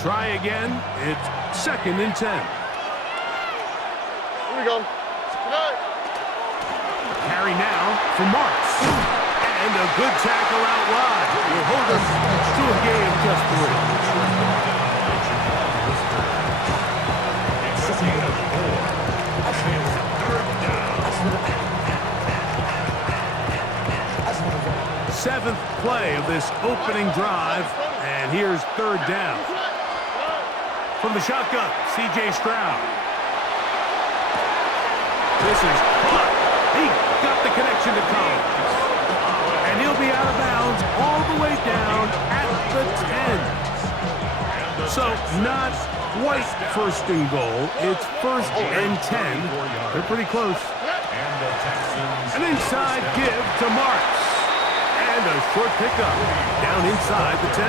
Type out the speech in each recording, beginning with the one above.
try again. It's 2nd and 10. Here we go. Carry now for Marks. And a good tackle out wide. Will hold us to a game of just 3. 7th play of this opening drive, and here's 3rd down. From the shotgun, C.J. Stroud. This is caught. He got the connection to Collins. And he'll be out of bounds all the way down at the 10. So not quite 1st and goal. It's 1st and 10. They're pretty close. An inside give to Marks. And a short pickup down inside the 10.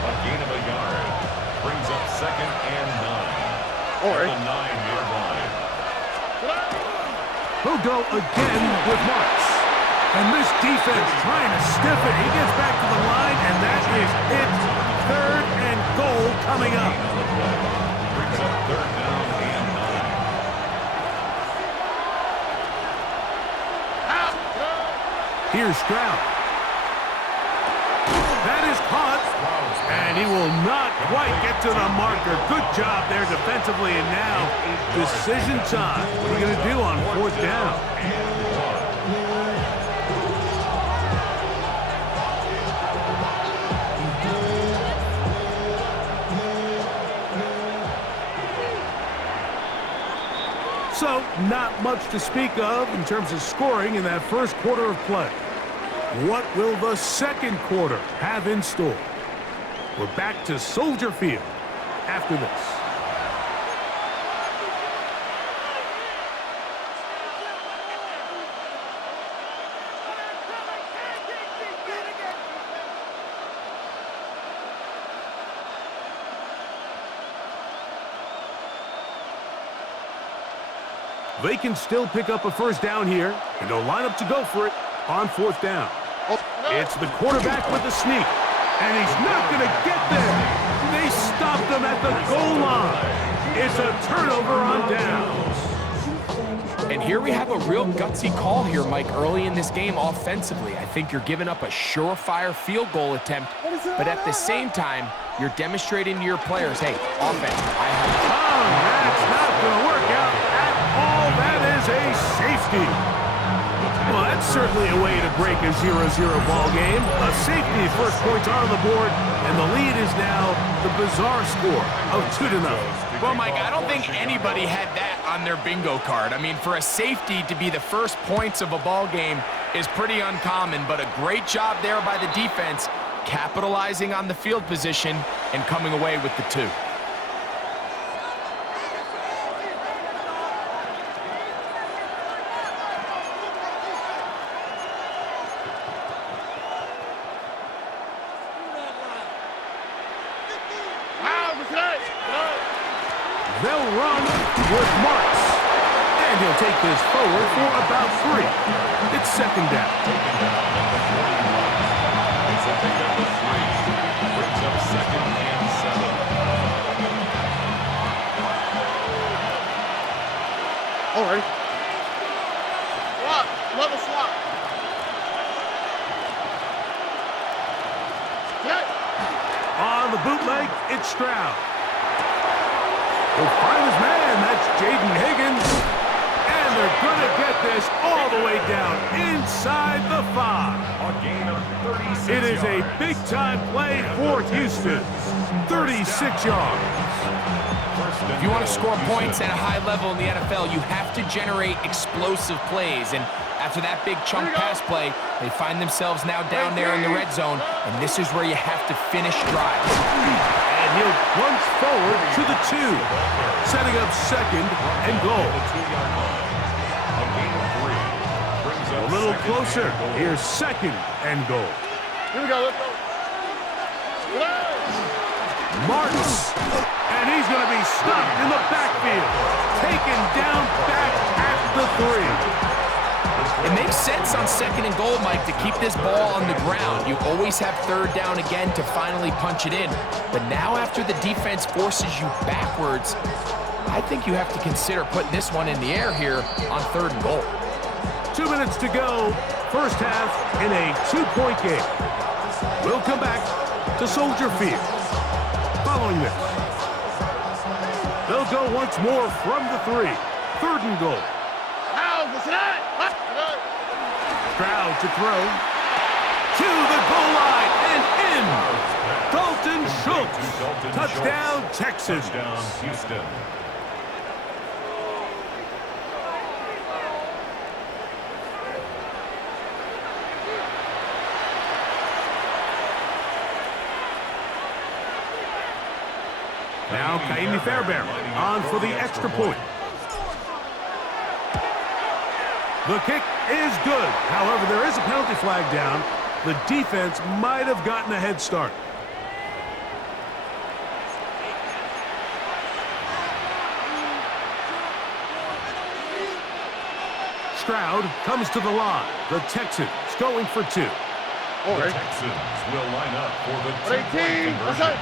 A gain of a yard. Brings up 2nd and 9. All right. The 9-yard line. He'll go again with Marks. And this defense trying to stiff it. He gets back to the line, and that is it. 3rd and goal coming up. Brings up 3rd down and 9. Here's Stroud. That is caught. And he will not quite get to the marker. Good job there defensively. And now, decision time. What are you going to do on 4th down? So, not much to speak of in terms of scoring in that first quarter of play. What will the second quarter have in store? We're back to Soldier Field after this. They can still pick up a 1st down here, and they'll line up to go for it on 4th down. It's the quarterback with the sneak, and he's not going to get there. They stopped him at the goal line. It's a turnover on downs. And here we have a real gutsy call here, Mike, early in this game offensively. I think you're giving up a surefire field goal attempt, but at the same time, you're demonstrating to your players, hey, offense, I have... Oh, that's not going to work out at all. That is a safety. Well, that's certainly a way to break a 0-0 ball game. A safety, first points on the board, and the lead is now the bizarre score of 2-0. Well, Mike, I don't think anybody had that on their bingo card. I mean, for a safety to be the first points of a ball game is pretty uncommon, but a great job there by the defense, capitalizing on the field position and coming away with the 2. They'll run with Marks. And he'll take this forward for about 3. It's 2nd down. It's a pickup of 3. Brings up 2nd and 7. All right. Swap. Level swap. On the bootleg, it's Stroud. He'll find his man. That's Jaden Higgins. And they're going to get this all the way down inside the 5. A gain of 36 It is a yards. big-time play for Houston. 36 yards. If you want to score points at a high level in the NFL, you have to generate explosive plays. And after that big chunk pass play, they find themselves now down there in the red zone, and this is where you have to finish drives. And he'll plunge forward to the 2, setting up 2nd and goal. A gain of 3. Brings up A little 2nd closer. and goal. Here's 2nd and goal. Here we go. Let's go. Marks. And he's going to be stopped in the backfield. Taken down back at the 3. It makes sense on 2nd and goal, Mike, to keep this ball on the ground. You always have 3rd down again to finally punch it in. But now after the defense forces you backwards, I think you have to consider putting this one in the air here on 3rd and goal. 2 minutes to go, first half in a 2-point game. We'll come back to Soldier Field. Following this, they'll go once more from the 3. 3rd and goal. Stroud to throw. To the goal line and in. Dalton Schultz. Touchdown, Texans. Touchdown, Houston. Now Kaimi Fairbairn on for the extra point. The kick is good. However, there is a penalty flag down. The defense might have gotten a head start. Stroud comes to the line. The Texans going for 2. The Texans will line up for the 2-point conversion.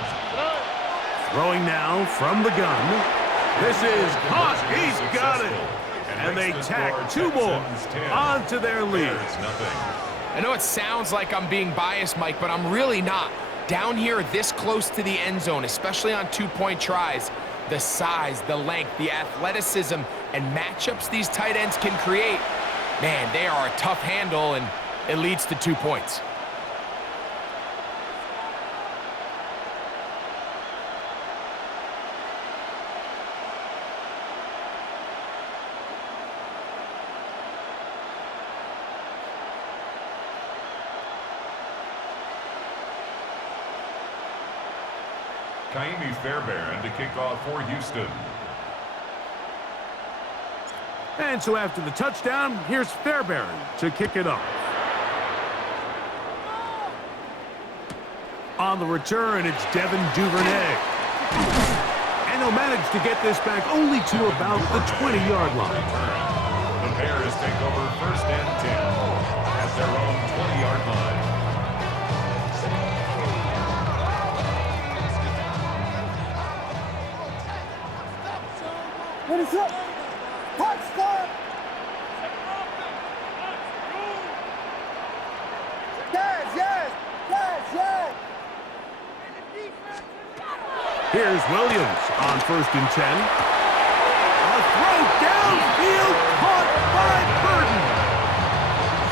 Throwing now from the gun. This is caught. He's got it. And they tack 2 more onto their lead. I know it sounds like I'm being biased, Mike, but I'm really not. Down here this close to the end zone, especially on 2-point tries, the size, the length, the athleticism, and matchups these tight ends can create, man, they are a tough handle, and it leads to 2 points. Kaimi Fairbairn to kick off for Houston. And so after the touchdown, here's Fairbairn to kick it off. On the return, it's Devin Duvernay. And he'll manage to get this back only to about the 20-yard line. The Bears take over 1st and 10 at their own 20-yard line. What is up? Touchdown! Yes! Here's Williams on 1st and 10. A throw downfield caught by Burton.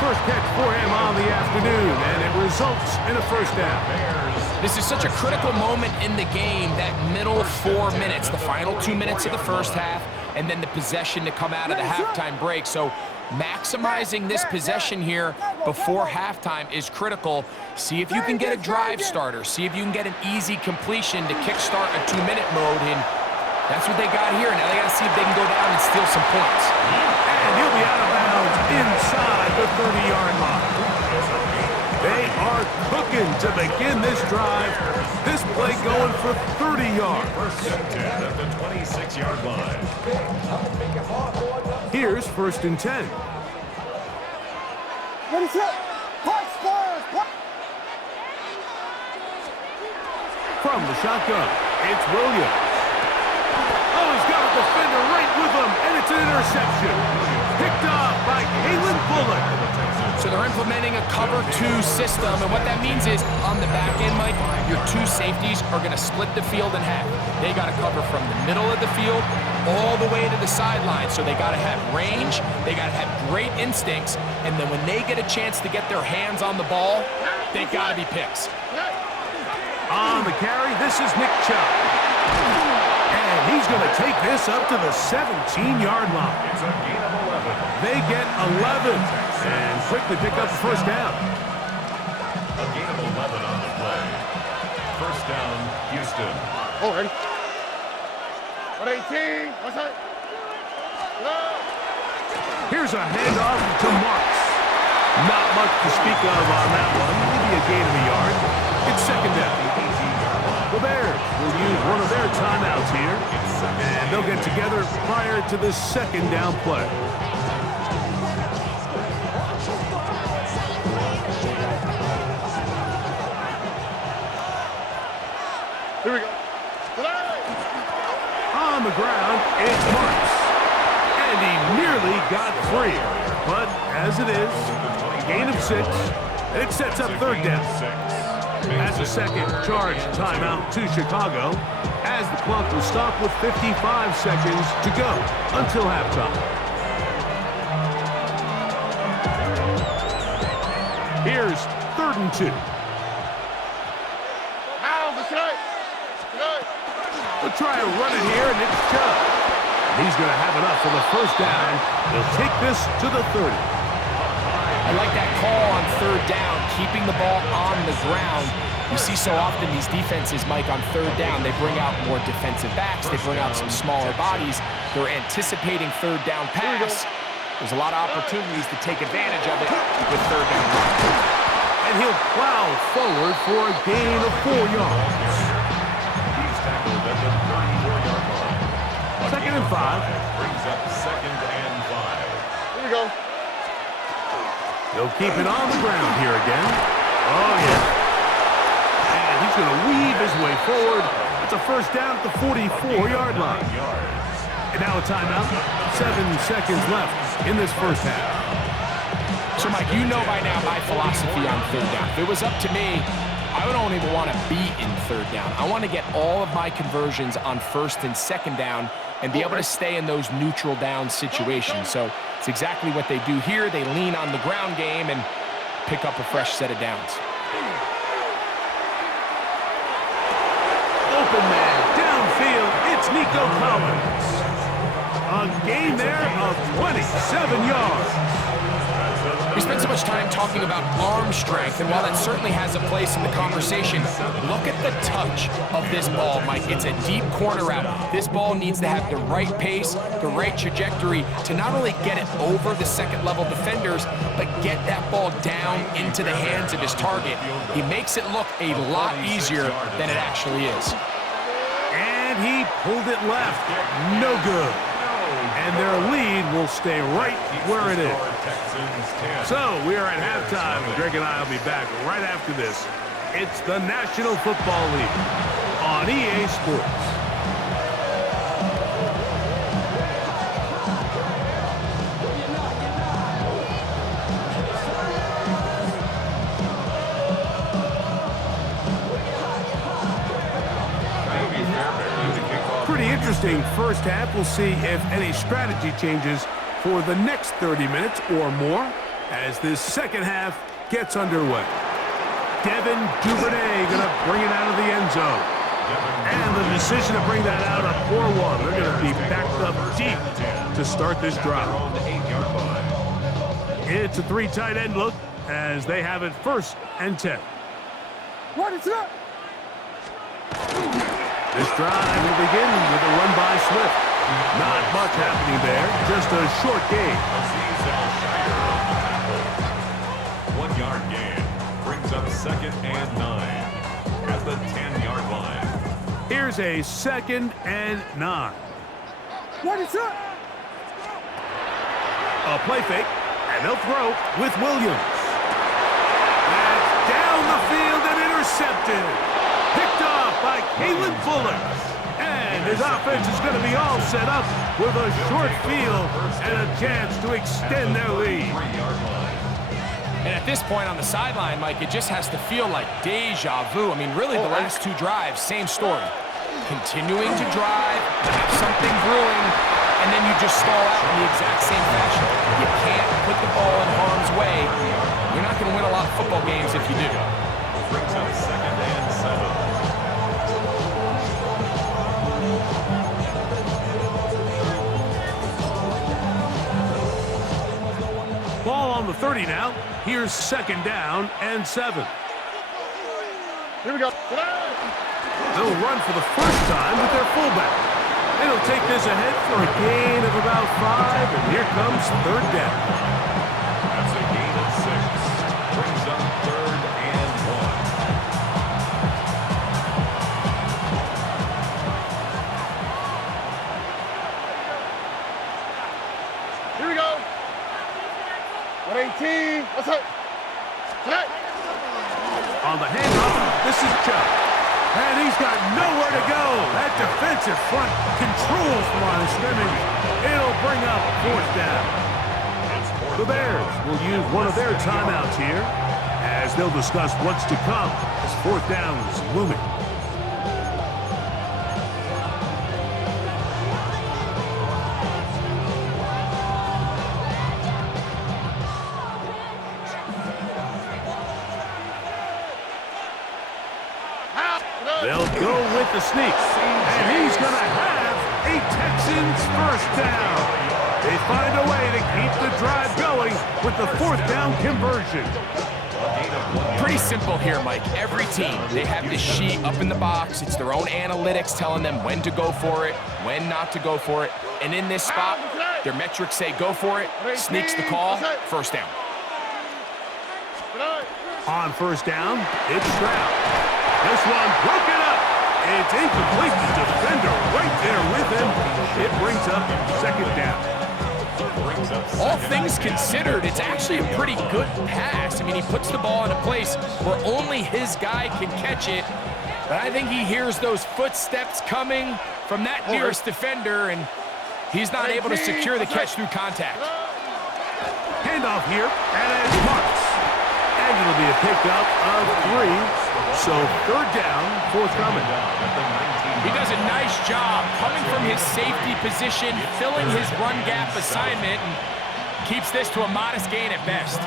First catch for him on the afternoon, and it results in a 1st down. This is such a critical moment in the game, that middle 4 minutes, the final 2 minutes of the first half, and then the possession to come out of the halftime break. So maximizing this possession here before halftime is critical. See if you can get a drive starter. See if you can get an easy completion to kickstart a 2-minute mode, and that's what they got here. Now they got to see if they can go down and steal some points. And he'll be out of bounds inside the 30-yard line. They are cooking to begin this drive. This play going for 30 yards. 1st and 10 at the 26-yard line. Here's 1st and 10. What is up? From the shotgun, it's Williams. Oh, he's got a defender right with him, and it's an interception. Picked off by Kalen Bullock. So they're implementing a cover 2 system, and what that means is on the back end, Mike, your 2 safeties are going to split the field in half. They got to cover from the middle of the field all the way to the sideline. So they got to have range, they got to have great instincts, and then when they get a chance to get their hands on the ball, they got to be picks. On the carry, this is Nick Chubb. And he's going to take this up to the 17-yard line. It's a gain of 11. They get 11 and quickly pick up the 1st down. A gain of 11 on the play. 1st down, Houston. Oh, ready? 118. What's that? Here's a handoff to Marks. Not much to speak of on that one. Maybe a gain of a yard. It's 2nd down. The Bears will use one of their timeouts here, and they'll get together prior to the 2nd down play. Here we go. Tonight. On the ground, it's Marks. And he nearly got free. But as it is, gain of 6, and it sets up third down. As a second charge timeout to Chicago, as the clock will stop with 55 seconds to go until halftime. Here's 3rd and 2. They'll try to run it here, and it's Chubb. He's going to have enough for the first down. He'll take this to the 30. I like that call on 3rd down, keeping the ball on the ground. You see so often these defenses, Mike, on 3rd down, they bring out more defensive backs. They bring out some smaller bodies. They're anticipating 3rd down pass. There's a lot of opportunities to take advantage of it with 3rd down. And he'll plow forward for a gain of 4 yards. He's tackled at the 34-yard line. 2nd and 5. Brings up 2nd and 5. Here we go. He'll keep it on the ground here again. Oh, yeah. And he's going to weave his way forward. It's a first down at the 44-yard line. And now a timeout. 7 seconds left in this first half. So, Mike, you know by now my philosophy on 3rd down. If it was up to me, I don't even want to be in 3rd down. I want to get all of my conversions on 1st and 2nd down and be able to stay in those neutral down situations. So it's exactly what they do here. They lean on the ground game and pick up a fresh set of downs. Open man, downfield, it's Nico Collins. A gain there of 27 yards. We spent so much time talking about arm strength, and while that certainly has a place in the conversation, look at the touch of this ball, Mike. It's a deep corner route. This ball needs to have the right pace, the right trajectory to not only get it over the second-level defenders, but get that ball down into the hands of his target. He makes it look a lot easier than it actually is. And he pulled it left. No good. And their lead will stay right where it is. So we are at halftime. Greg and I will be back right after this. It's the National Football League on EA Sports. Pretty interesting first half. We'll see if any strategy changes for the next 30 minutes or more as this second half gets underway. Devin Duvernay going to bring it out of the end zone. And the decision to bring that out, a poor one. They're going to be backed up deep to start this drive. It's a 3 tight end look as they have it 1st and 10. What is up? This drive will begin with a run by Swift. Not much happening there, just a short gain. 1 yard gain brings up 2nd and 9 at the 10-yard line. Here's a 2nd and 9. What is up? A play fake, and they'll throw with Williams. That's down the field and intercepted. Picked off by Kalen Fuller. And his offense is going to be all set up with a short field and a chance to extend their lead. And at this point on the sideline, Mike, it just has to feel like deja vu. I mean, really, the last 2 drives, same story. Continuing to drive, have something brewing, and then you just stall out in the exact same fashion. You can't put the ball in harm's way. You're not going to win a lot of football games if you do. Brings up 2nd and 7. Ball on the 30 now. Here's 2nd down and 7. Here we go. They'll run for the first time with their fullback. It'll take this ahead for a gain of about 5, and here comes 3rd down. That's a gain of 6. Brings up 3rd and 1. Here we go. 118. What's up? Tonight. On the handoff, this is Chubb. And he's got nowhere to go. That defensive front controls the line of scrimmage. It'll bring up fourth down. The Bears will use one of their timeouts here as they'll discuss what's to come as fourth down is looming. They'll go with the sneak, and he's going to have a Texans first down. They find a way to keep the drive going with the fourth down conversion. Pretty simple here, Mike. Every team, they have this sheet up in the box. It's their own analytics telling them when to go for it, when not to go for it. And in this spot, their metrics say go for it, sneaks the call, first down. On first down, it's Stroud. This one broken up. It's incomplete. The defender right there with him. It brings up second down. All things considered, it's actually a pretty good pass. I mean, he puts the ball in a place where only his guy can catch it. But I think he hears those footsteps coming from that nearest defender, and he's not able to secure the catch through contact. Handoff here, and it's Marks. And it'll be a pickup of 3. So third down, forthcoming. He does a nice job coming from his safety position, filling his run gap assignment, and keeps this to a modest gain at best.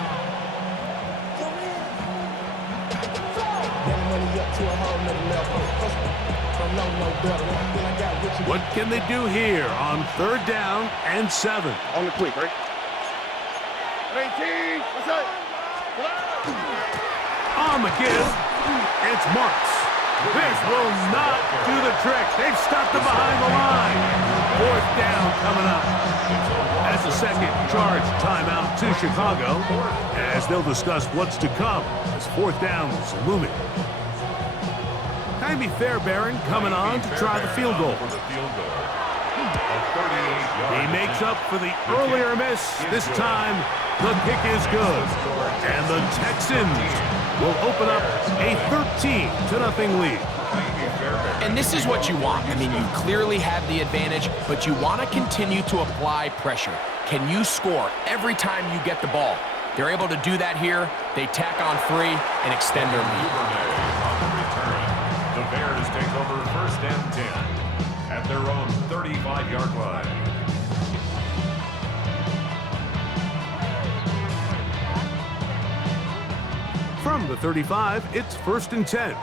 What can they do here on third down and 7? On the quick, right? 18, what's up? On the give, it's Marks. This will not do the trick. They've stopped him behind the line. Fourth down coming up. That's a second charge timeout to Chicago as they'll discuss what's to come as fourth down is looming. Can be fair, Barron coming on to try the field goal. He makes up for the earlier miss. This time, the kick is good. And the Texans will open up a 13-0 lead. And this is what you want. I mean, you clearly have the advantage, but you want to continue to apply pressure. Can you score every time you get the ball? They're able to do that here. They tack on 3 and extend their lead. The Bears take over first and 10 at their own 35-yard line. From the 35, it's first and 10.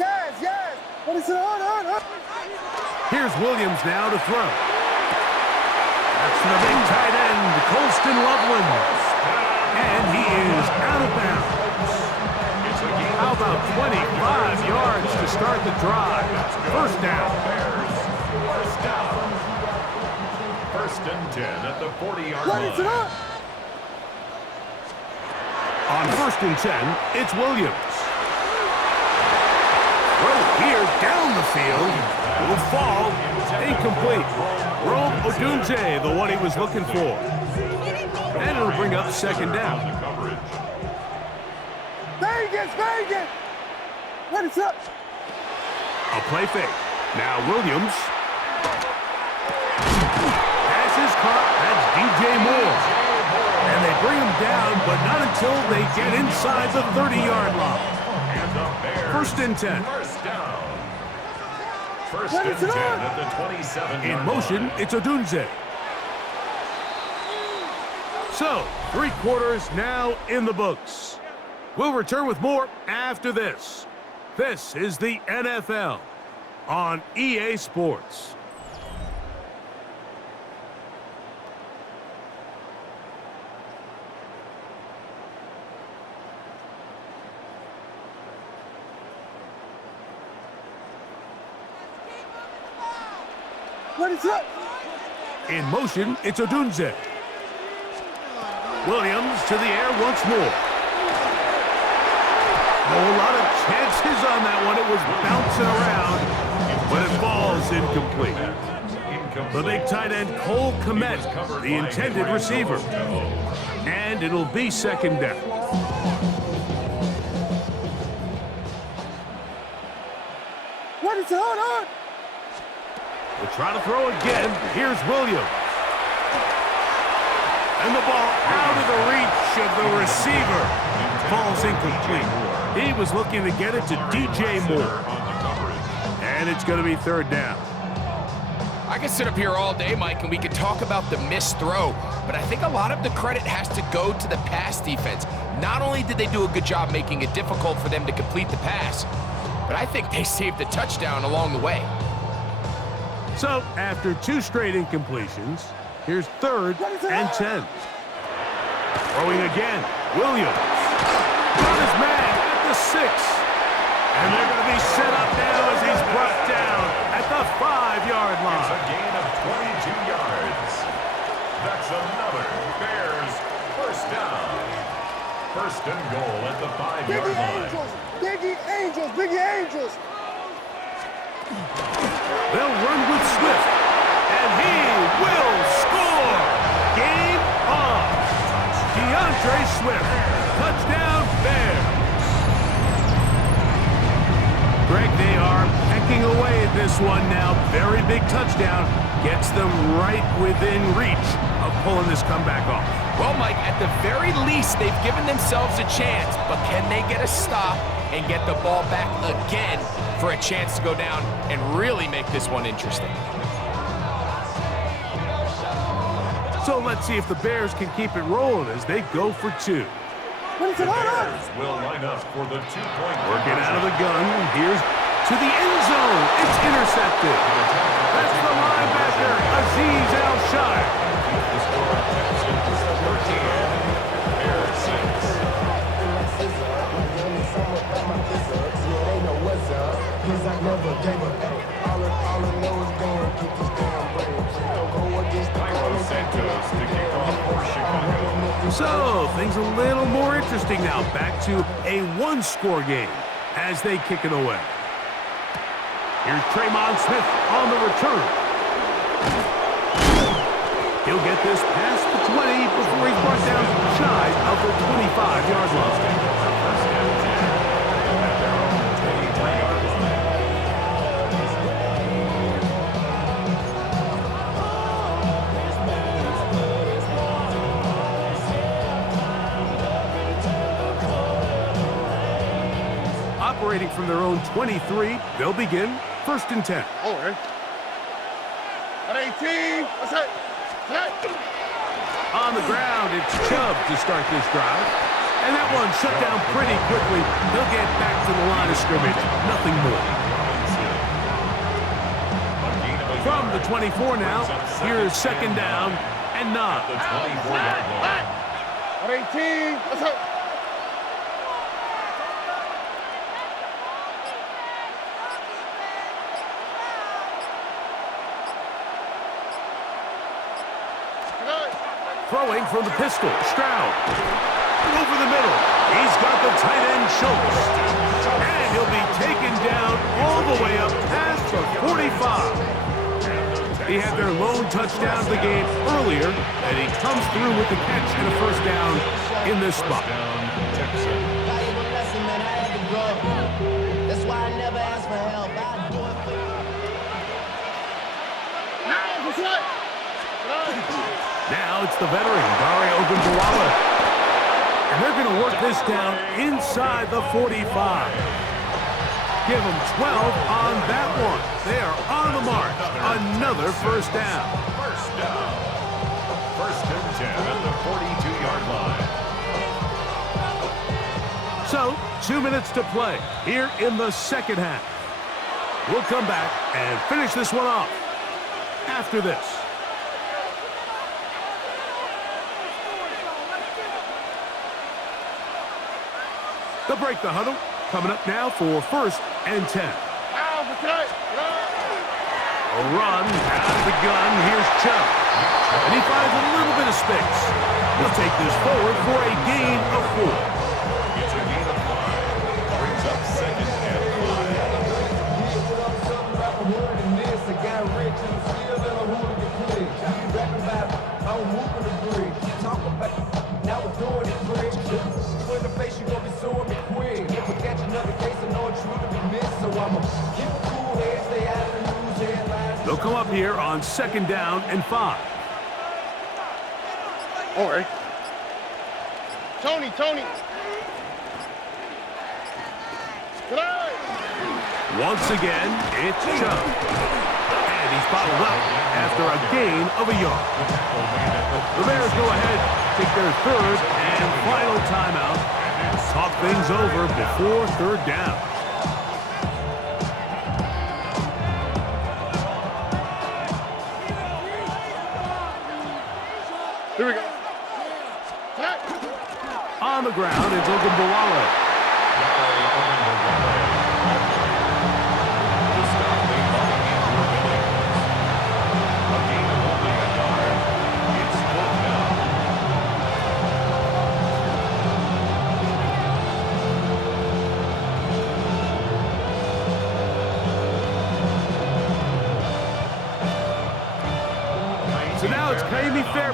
Yes! What is it on? Here's Williams now to throw. That's the big tight end, Colston Loveland. And he is out of bounds. How about 25 yards to start the drive? First down. First and 10 at the 40-yard What is it line. on? On first and 10, it's Williams. Throw here down the field. Will fall. Incomplete. Rome Odunze, the one he was looking for. And it'll bring up second down. Vegas! What is up? A play fake. Now Williams. Pass is caught. That's DJ Moore. And they bring him down, but not until they get inside the 30-yard line. First and 10. First and 10 at the 27-yard line. In motion, it's Odunze. So, 3 quarters now in the books. We'll return with more after this. This is the NFL on EA Sports. What is up? In motion, it's Odunze. Williams to the air once more. A lot of chances on that one. It was bouncing around, but it falls incomplete. The big tight end, Cole Kmet, the intended receiver. And it'll be second down. What is it? Hold on. We'll try to throw again. Here's Williams. And the ball out of the reach of the receiver. Falls incomplete. He was looking to get it to DJ Moore. And it's going to be third down. I could sit up here all day, Mike, and we could talk about the missed throw, but I think a lot of the credit has to go to the pass defense. Not only did they do a good job making it difficult for them to complete the pass, but I think they saved a touchdown along the way. So, after 2 straight incompletions, here's third and 10. Throwing again, Williams. Got his man at the 6. And they're going to be set up now as he's brought down at the 5-yard line. It's a gain of 22 yards. That's another Bears first down. First and goal at the 5-yard line. Biggie Angels, Biggie Angels. They'll run with Swift, and he will score. Game on. DeAndre Swift, touchdown Bears. Greg, they are pecking away at this one now. Very big touchdown. Gets them right within reach of pulling this comeback off. Well, Mike, at the very least, they've given themselves a chance, but can they get a stop and get the ball back again for a chance to go down and really make this one interesting? So let's see if the Bears can keep it rolling as they go for 2. What is The it? Hold on. Bears will line up for the 2-point Working out of the gun. Here's to the end zone. It's intercepted. That's the linebacker, Azeez Al-Shire. The score of Texans 13, Bears 6. Cairo Santos to kick off for Chicago. So things a little more interesting now. Back to a 1-score game as they kick it away. Here's Tremon Smith on the return. He'll get this past the 20 before he's brought down shy of the 25-yard line. Operating from their own 23, they'll begin first and 10. All right. At 18. What's that? On the ground, it's Chubb to start this drive. And that one shut down pretty quickly. They'll get back to the line of scrimmage. Nothing more. From the 24 now, here's second down and 9. The 24-yard line. At 18. What's that? Throwing from the pistol, Stroud. Over the middle, he's got the tight end Schultz. And he'll be taken down all the way up past the 45. He had their lone touchdown of the game earlier, and he comes through with the catch and a first down in this spot. That's why I never ask for help. I do it for you. Now it's the veteran, Dario Ogunbowale. And they're going to work this down inside the 45. Give them 12 on that one. They are on the march. Another first down. First down. First and 10 at the 42-yard line. So, 2 minutes to play here in the second half. We'll come back and finish this one off after this. They'll break the huddle. Coming up now for first and 10. A run out of the gun. Here's Chubb. And he finds a little bit of space. He'll take this forward for a gain of 4. It's a gain of 5. Brings up second and 5. They'll come up here on 2nd down and 5. All right. Tony. Good eye. Once again, it's Chubb. And he's bottled up after a gain of a yard. The Bears go ahead, take their 3rd and final timeout. Talk things over before 3rd down. Here we go. On the ground, it's Ogunbowale.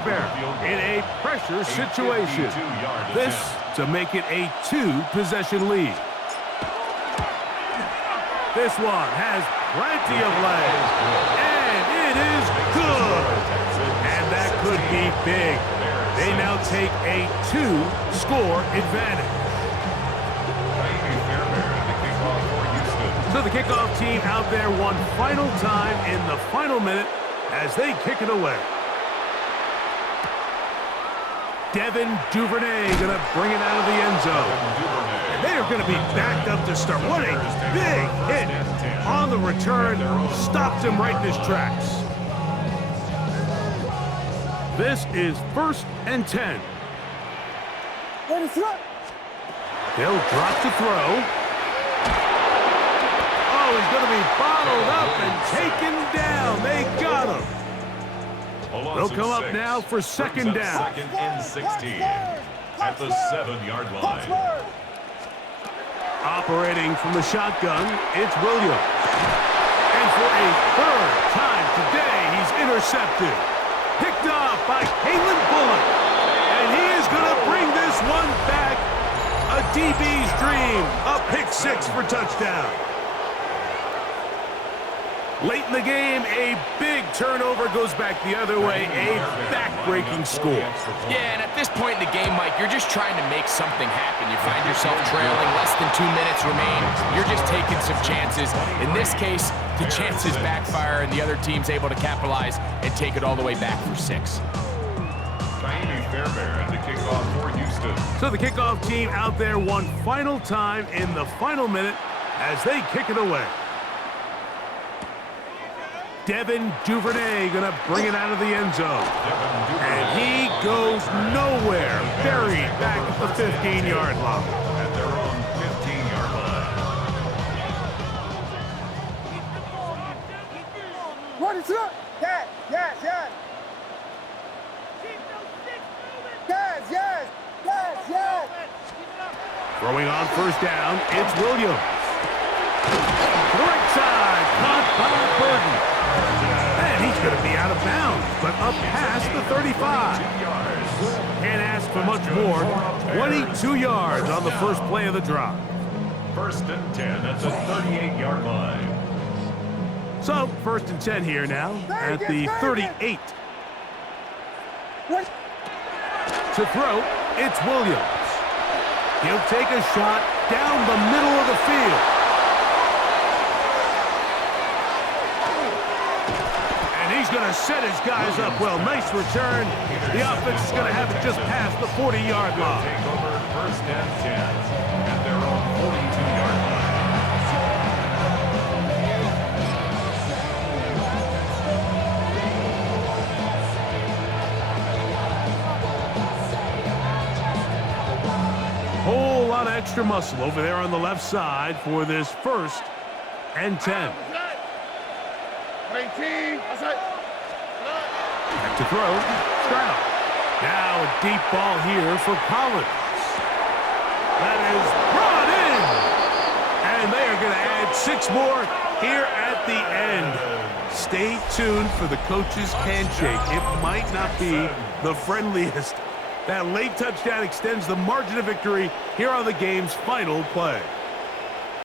Bear in a pressure situation. This to make it a 2-possession lead. This one has plenty of legs, and it is good. And that could be big. They now take a 2-score advantage. So the kickoff team out there one final time in the final minute as they kick it away. Devin Duvernay going to bring it out of the end zone. And they are going to be backed up to start. What a big hit on the return. Stopped him right in his tracks. This is 1st and 10. They'll drop to throw. Oh, he's going to be bottled up and taken down. They got him. They'll come up now for 2nd down. 2nd and 16 at the 7-yard line. Operating from the shotgun, it's Williams. And for a 3rd time today, he's intercepted. Picked off by Kalen Bullock. And he is going to bring this one back. A DB's dream. A pick 6 for touchdown. Late in the game, a big turnover goes back the other way, a back-breaking score. Yeah, and at this point in the game, Mike, you're just trying to make something happen. You find yourself trailing, less than 2 minutes remain. You're just taking some chances. In this case, the chances backfire, and the other team's able to capitalize and take it all the way back for 6. The kickoff for Houston. So the kickoff team out there one final time in the final minute as they kick it away. Devin Duvernay going to bring it out of the end zone. And he goes nowhere. Buried back at the 15-yard line. At their own 15-yard line. What is up? Yes. Throwing on 1st down, it's Williams. Right side, caught by Burton. And he's going to be out of bounds, but up past the 35. Can't ask for much more. 22 yards on the first play of the drive. 1st and 10 at the 38-yard line. So, 1st and 10 here now at the 38. To throw, it's Williams. He'll take a shot down the middle of the field. And he's going to set his guys up well. Nice return. The offense is going to have it just past the 40-yard line. Take over 1st and 10 at their own 42-yard line. Whole lot of extra muscle over there on the left side for this 1st and 10. 18. Back to throw, Stroud. Now a deep ball here for Collins. That is brought in. And they are going to add 6 more here at the end. Stay tuned for the coach's handshake. It might not be the friendliest. That late touchdown extends the margin of victory here on the game's final play.